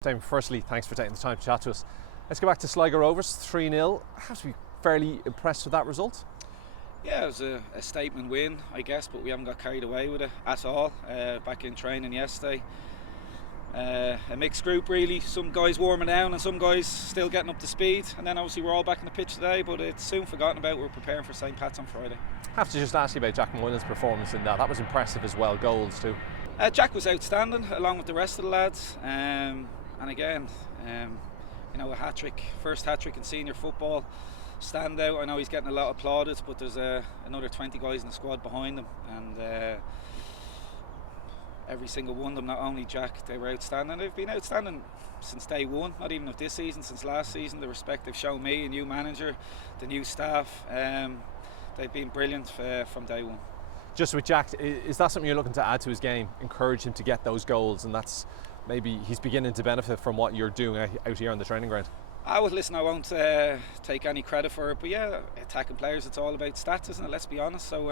Damien, firstly, thanks for taking the time to chat to us. Let's go back to Sligo Rovers, 3-0. I have to be fairly impressed with that result. Yeah, it was a statement win, I guess, but we haven't got carried away with it at all. Back in training yesterday. A mixed group, really. Some guys warming down and some guys still getting up to speed. And then obviously we're all back on the pitch today, but it's soon forgotten about. We're preparing for St. Pat's on Friday. I have to just ask you about Jack Moylan's performance in that. That was impressive as well, goals too. Jack was outstanding, along with the rest of the lads. And again, a hat-trick, first hat-trick in senior football. Stand out. I know he's getting a lot of plaudits, but there's another 20 guys in the squad behind him, and every single one of them, not only Jack, they were outstanding. They've been outstanding since day one, not even of this season, since last season. The respect they've shown me, a new manager, the new staff, they've been brilliant from day one. Just with Jack, is that something you're looking to add to his game, encourage him to get those goals, and that's maybe he's beginning to benefit from what you're doing out here on the training ground? I won't take any credit for it, but yeah, attacking players, it's all about stats, isn't it? Let's be honest. So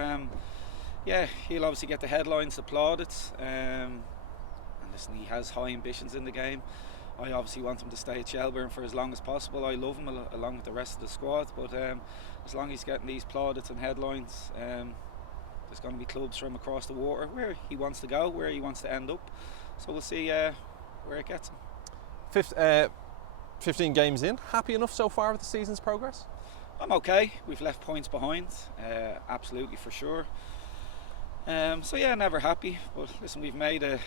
he'll obviously get the headlines, the plaudits, and listen, he has high ambitions in the game. I obviously want him to stay at Shelbourne for as long as possible. I love him along with the rest of the squad, but as long as he's getting these plaudits and headlines, there's going to be clubs from across the water where he wants to go, where he wants to end up. So we'll see where it gets him. 15 games in, happy enough so far with the season's progress? I'm okay. We've left points behind, absolutely for sure. So yeah, never happy. But listen, we've made it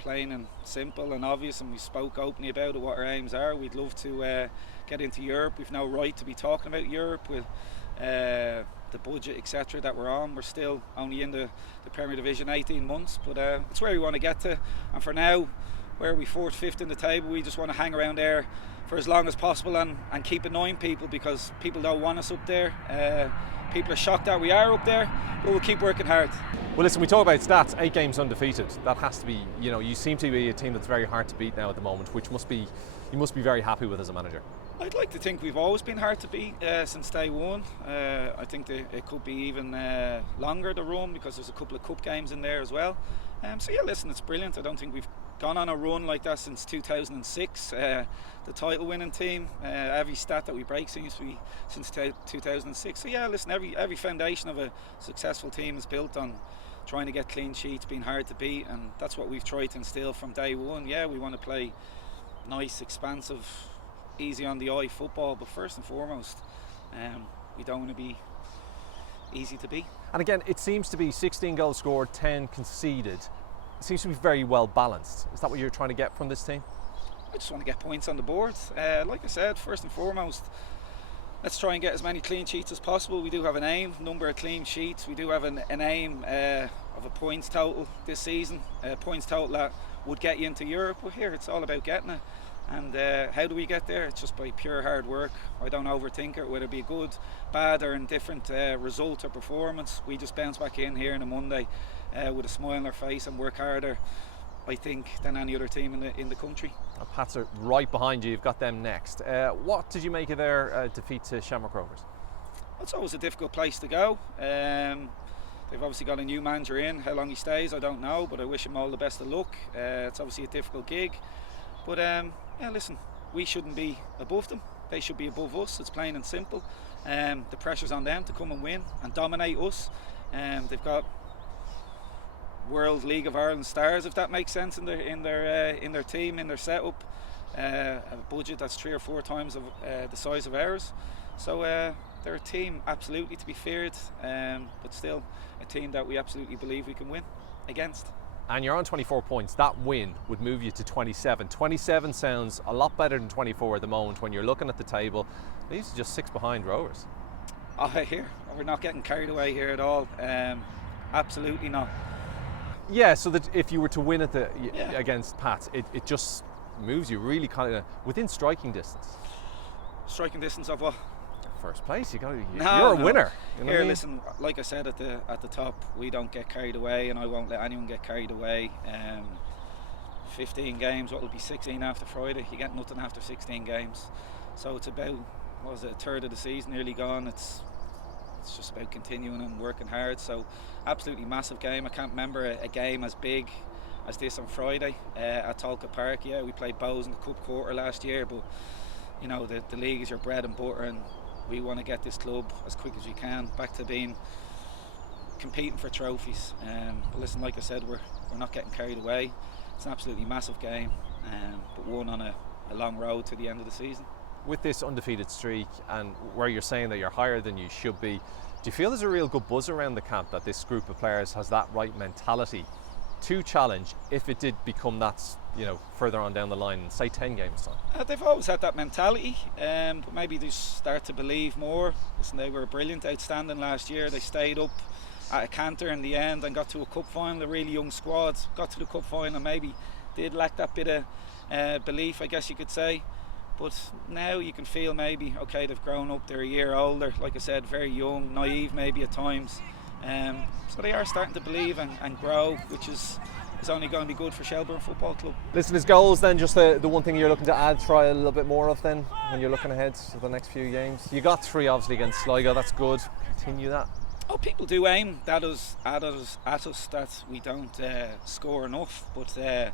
plain and simple and obvious, and we spoke openly about it, what our aims are. We'd love to get into Europe. We've no right to be talking about Europe with the budget, etc. that we're on. We're still only in the Premier Division 18 months, but it's where we want to get to. And for now, where we 4th, 5th in the table, we just want to hang around there for as long as possible and keep annoying people, because people don't want us up there. People are shocked that we are up there, but we'll keep working hard. Well, listen, we talk about stats, 8 games undefeated. That has to be, you seem to be a team that's very hard to beat now at the moment, which you must be very happy with as a manager. I'd like to think we've always been hard to beat since day one. I think it could be even longer, the run, because there's a couple of cup games in there as well. So yeah, listen, it's brilliant. I don't think we've gone on a run like that since 2006. The title winning team, every stat that we break seems to be since 2006. So yeah, listen, every foundation of a successful team is built on trying to get clean sheets, being hard to beat, and that's what we've tried to instill from day one. Yeah, we want to play nice, expansive, easy on the eye football, but first and foremost, we don't want to be easy to beat. And again, it seems to be 16 goals scored, 10 conceded. It seems to be very well balanced. Is that what you're trying to get from this team? I just want to get points on the board. Like I said, first and foremost, let's try and get as many clean sheets as possible. We do have an aim, number of clean sheets. We do have an aim of a points total this season, points total that would get you into Europe. But here it's all about getting it. And how do we get there? It's just by pure hard work. I don't overthink it, whether it be good, bad or indifferent result or performance. We just bounce back in here on a Monday with a smile on our face and work harder, I think, than any other team in the country. Pats are right behind you. You've got them next. What did you make of their defeat to Shamrock Rovers? It's always a difficult place to go. They've obviously got a new manager in. How long he stays, I don't know, but I wish him all the best of luck. It's obviously a difficult gig. But yeah, listen, we shouldn't be above them. They should be above us. It's plain and simple. The pressure's on them to come and win and dominate us. They've got World League of Ireland stars, if that makes sense, in their team, in their setup. A budget that's 3 or 4 times of the size of ours. So they're a team absolutely to be feared, but still a team that we absolutely believe we can win against. And you're on 24 points. That win would move you to 27. 27 sounds a lot better than 24 at the moment when you're looking at the table. These are just 6 behind Rovers. Here, we're not getting carried away here at all. Absolutely not. Yeah, so that if you were to win against Pats, it just moves you really kind of within striking distance. Striking distance of what? First place, you're a winner. You know Here, listen, like I said at the top, we don't get carried away, and I won't let anyone get carried away. 15 games, what will be 16 after Friday? You get nothing after 16 games. So it's about, a third of the season nearly gone. It's just about continuing and working hard. So absolutely massive game. I can't remember a game as big as this on Friday at Tolka Park. Yeah, we played Bows in the Cup quarter last year, but you know, the league is your bread and butter, and we want to get this club as quick as we can back to being competing for trophies. But listen, like I said, we're not getting carried away. It's an absolutely massive game, but one on a long road to the end of the season. With this undefeated streak, and where you're saying that you're higher than you should be, do you feel there's a real good buzz around the camp that this group of players has that right mentality to challenge if it did become that, you know, further on down the line in, say, 10 games time? They've always had that mentality, but maybe they start to believe more. Listen, they were brilliant, outstanding last year. They stayed up at a canter in the end and got to a cup final. A really young squad got to the cup final, maybe did lack that bit of belief, I guess you could say. But now you can feel maybe, okay, they've grown up, they're a year older, like I said, very young, naive maybe at times. So they are starting to believe and grow, which is only going to be good for Shelbourne Football Club. Listen, his goals then, just the one thing you're looking to add, try a little bit more of then when you're looking ahead to the next few games. You got 3 obviously against Sligo, that's good. Continue that. Oh, people do aim at us that we don't score enough, but we're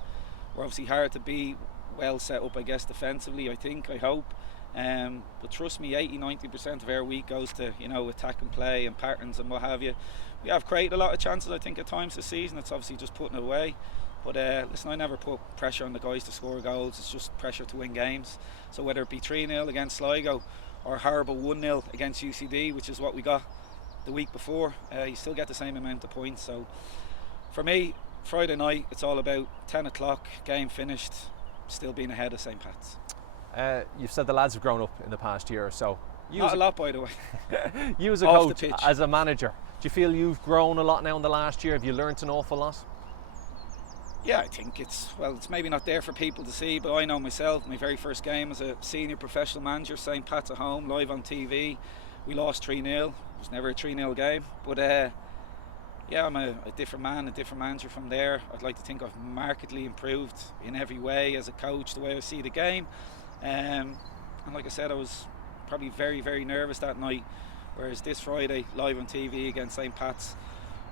obviously hard to be. Well set up, I guess, defensively, I hope. But trust me, 80-90% of our week goes to, you know, attack and play and patterns and what have you. We have created a lot of chances, I think, at times this season. It's obviously just putting it away. But listen, I never put pressure on the guys to score goals. It's just pressure to win games. So whether it be 3-0 against Sligo or horrible 1-0 against UCD, which is what we got the week before, you still get the same amount of points. So for me, Friday night, it's all about 10 o'clock, game finished, still being ahead of St. Pat's. You've said the lads have grown up in the past year or so. Not a lot, by the way. You as a coach, as a manager, do you feel you've grown a lot now in the last year? Have you learnt an awful lot? Yeah, I think it's maybe not there for people to see, but I know myself, my very first game as a senior professional manager, St. Pat's at home, live on TV. We lost 3-0. It was never a 3-0 game, but yeah, I'm a different man, a different manager from there. I'd like to think I've markedly improved in every way as a coach, the way I see the game. And like I said, I was probably very, very nervous that night, whereas this Friday, live on TV against St. Pat's,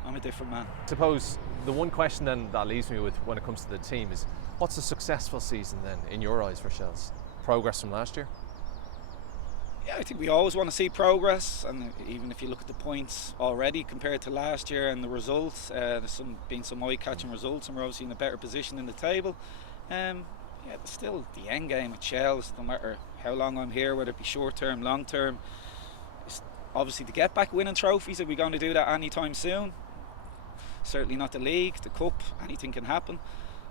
I'm a different man. I suppose the one question then that leaves me with when it comes to the team is, what's a successful season then, in your eyes, for Shels? Progress from last year? Yeah, I think we always want to see progress, and even if you look at the points already compared to last year and the results, there's been some eye-catching results, and we're obviously in a better position in the table. Yeah, there's still the end game at Shels, no matter how long I'm here, whether it be short term, long term. It's obviously to get back winning trophies. Are we going to do that anytime soon? Certainly not the league, the cup, anything can happen.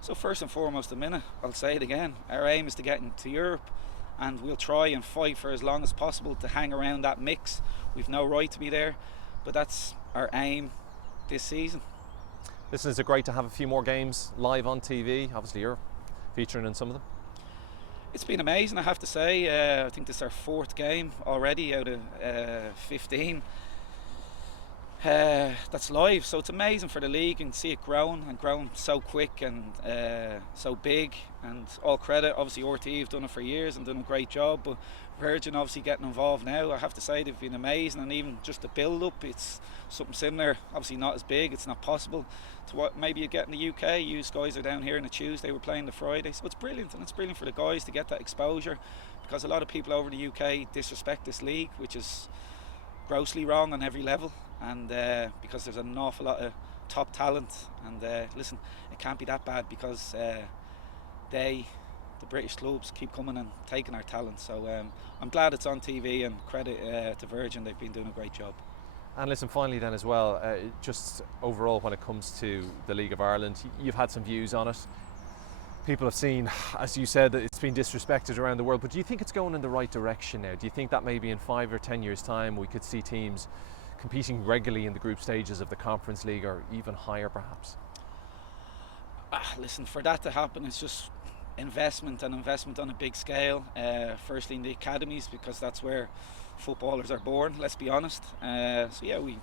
So first and foremost, the minute, I'll say it again, our aim is to get into Europe, and we'll try and fight for as long as possible to hang around that mix. We've no right to be there, but that's our aim this season. Listen, is it great to have a few more games live on TV? Obviously you're featuring in some of them. It's been amazing, I have to say. I think this is our 4th game already out of 15. That's live, so it's amazing for the league and see it growing and growing so quick and so big, and all credit, obviously RTE have done it for years and done a great job, but Virgin obviously getting involved now, I have to say they've been amazing, and even just the build up, it's something similar, obviously not as big, it's not possible to what maybe you get in the UK. You guys are down here on a Tuesday, we're playing the Friday, so it's brilliant, and it's brilliant for the guys to get that exposure, because a lot of people over the UK disrespect this league, which is grossly wrong on every level, and because there's an awful lot of top talent, and listen, it can't be that bad, because the British clubs keep coming and taking our talent, so I'm glad it's on TV, and credit to Virgin, they've been doing a great job. And listen, finally then as well, just overall when it comes to the League of Ireland, you've had some views on it. People have seen, as you said, that it's been disrespected around the world, but do you think it's going in the right direction now? Do you think that maybe in 5 or 10 years time we could see teams competing regularly in the group stages of the Conference League, or even higher perhaps? Listen, for that to happen, it's just investment, and investment on a big scale. Firstly in the academies, because that's where footballers are born, let's be honest. So yeah, we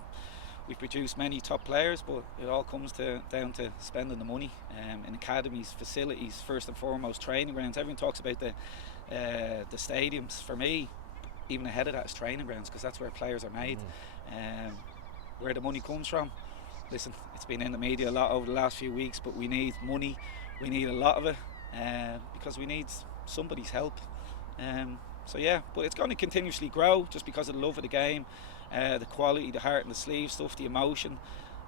produce many top players, but it all comes down to spending the money in academies, facilities, first and foremost, training grounds. Everyone talks about the stadiums. For me, even ahead of that is training grounds, because that's where players are made. Where the money comes from, listen, it's been in the media a lot over the last few weeks, but we need money. We need a lot of it because we need somebody's help. So yeah, but it's going to continuously grow just because of the love of the game, the quality, the heart and the sleeve stuff, the emotion.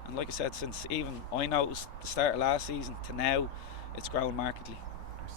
And like I said, since even I noticed the start of last season to now, it's grown markedly.